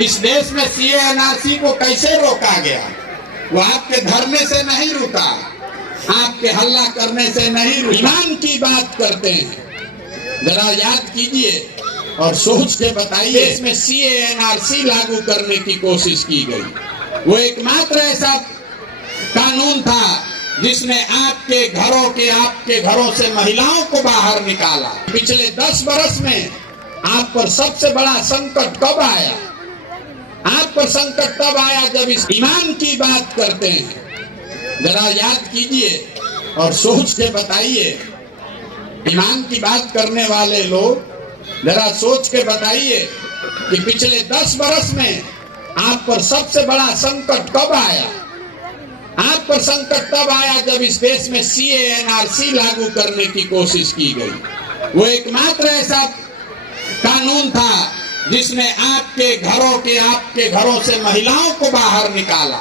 इस देश में सीए एनआरसी को कैसे रोका गया? वो आपके धरने से नहीं रुका, आपके हल्ला करने से नहीं रुका। ईमान की बात करते हैं, जरा याद कीजिए और सोच के बताइए। इसमें सीए एनआरसी लागू करने की कोशिश की गई। वो एकमात्र ऐसा कानून था जिसने आपके घरों से महिलाओं को बाहर निकाला। पिछले 10 बरस में आप पर सबसे बड़ा संकट कब आया? आप पर संकट तब आया जब इस ईमान की बात करते हैं, जरा याद कीजिए और सोच के बताइए। ईमान की बात करने वाले लोग जरा सोच के बताइए कि पिछले 10 बरस में आप पर सबसे बड़ा संकट कब आया? आप पर संकट तब आया जब इस देश में सीए एनआरसी लागू करने की कोशिश की गई। वो एकमात्र ऐसा कानून था जिसने आपके घरों से महिलाओं को बाहर निकाला।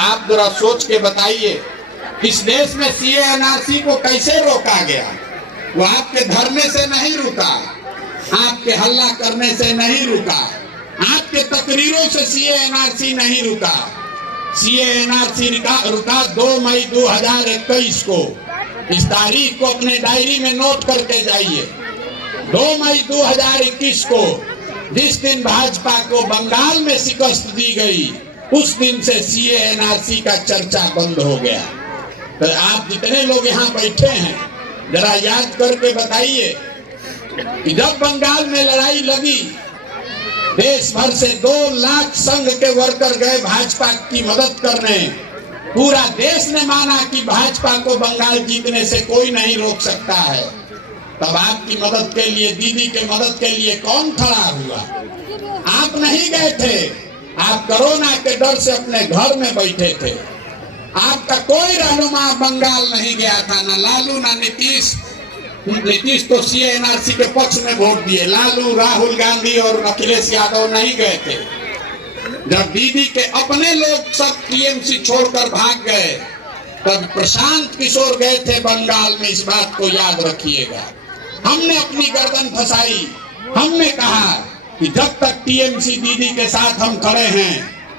आप जरा सोच के बताइए, इस देश में सीए एनआरसी को कैसे रोका गया? वो आपके धरने से नहीं रुका, आपके हल्ला करने से नहीं रुका, आपके तकरीरों से सीए एनआरसी नहीं रुका। सीए एनआरसी रुका 2 मई 2021 को। इस तारीख को अपने डायरी में नोट करके जाइए। 2 मई 2021 को, जिस दिन भाजपा को बंगाल में शिकस्त दी गई, उस दिन से सीए एनआरसी का चर्चा बंद हो गया। तो आप जितने लोग यहाँ बैठे हैं, जरा याद करके बताइए कि जब बंगाल में लड़ाई लगी, देश भर से 2 लाख संघ के वर्कर गए भाजपा की मदद करने। पूरा देश ने माना कि भाजपा को बंगाल जीतने से कोई नहीं रोक सकता है। तब आपकी मदद के लिए, दीदी के मदद के लिए कौन खड़ा हुआ? आप नहीं गए थे। आप कोरोना के डर से अपने घर में बैठे थे। आपका कोई रहनुमा बंगाल नहीं गया था, ना लालू ना नीतीश। नीतीश तो सीए एनआरसी के पक्ष में वोट दिए। लालू, राहुल गांधी और अखिलेश यादव नहीं गए थे। जब दीदी के अपने लोग सब टीएमसी छोड़कर भाग गए, तब प्रशांत किशोर गए थे बंगाल में। इस बात को याद रखिएगा। हमने अपनी गर्दन फंसाई। हमने कहा कि जब तक टीएमसी दीदी के साथ हम खड़े हैं,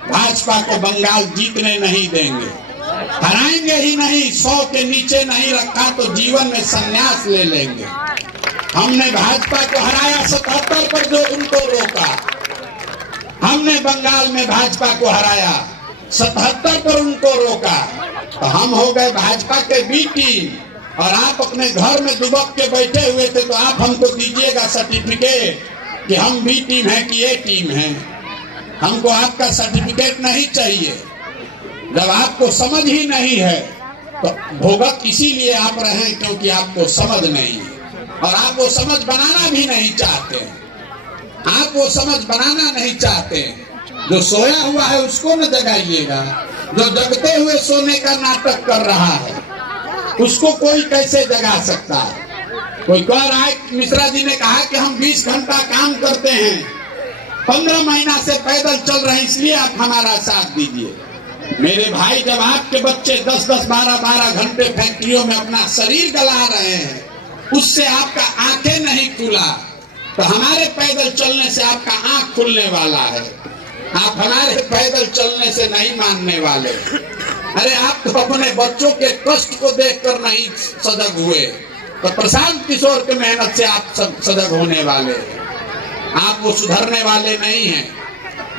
भाजपा को बंगाल जीतने नहीं देंगे, हराएंगे ही नहीं। 100 के नीचे नहीं रखा तो जीवन में संन्यास ले लेंगे। हमने भाजपा को हराया 77 पर, जो उनको रोका। हमने बंगाल में भाजपा को हराया 77 पर, उनको रोका। तो हम हो गए भाजपा के बी टीम, और आप अपने घर में दुबक के बैठे हुए थे। तो आप हमको दीजिएगा सर्टिफिकेट कि हम बी टीम है कि ए टीम है। हमको आपका सर्टिफिकेट नहीं चाहिए। जब आपको समझ ही नहीं है तो भोगत इसीलिए आप रहे क्योंकि आपको समझ नहीं है, और आप वो समझ बनाना भी नहीं चाहते। आप वो समझ बनाना नहीं चाहते। जो सोया हुआ है उसको न जगाइएगा। जो जगते हुए सोने का नाटक कर रहा है उसको कोई कैसे जगा सकता है? कोई कह रहा है, मिश्रा जी ने कहा कि हम 20 घंटा काम करते हैं, 15 महीना से पैदल चल रहे हैं, इसलिए आप हमारा साथ दीजिए। मेरे भाई, जब आपके बच्चे 10-10, 12-12 घंटे फैक्ट्रियों में अपना शरीर गला रहे हैं, उससे आपका आंखें नहीं खुला, तो हमारे पैदल चलने से आपका आंख खुलने वाला है। आप हमारे पैदल चलने से नहीं मानने वाले। अरे आप तो अपने बच्चों के कष्ट को देखकर नहीं सजग हुए, तो प्रशांत किशोर की मेहनत से आप सब सजग होने वाले। आप वो सुधरने वाले नहीं हैं।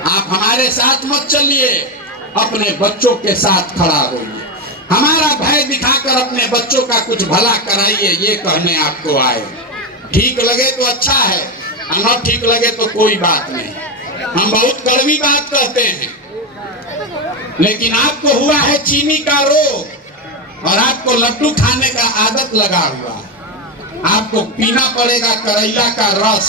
आप हमारे साथ मत चलिए, अपने बच्चों के साथ खड़ा होइए। हमारा भय दिखाकर अपने बच्चों का कुछ भला कराइए, ये कहने आपको आए। ठीक लगे तो अच्छा है, न ठीक लगे तो कोई बात नहीं। हम बहुत कड़वी बात कहते हैं, लेकिन आपको हुआ है चीनी का रोग और आपको लड्डू खाने का आदत लगा हुआ। आपको पीना पड़ेगा करेला का रस।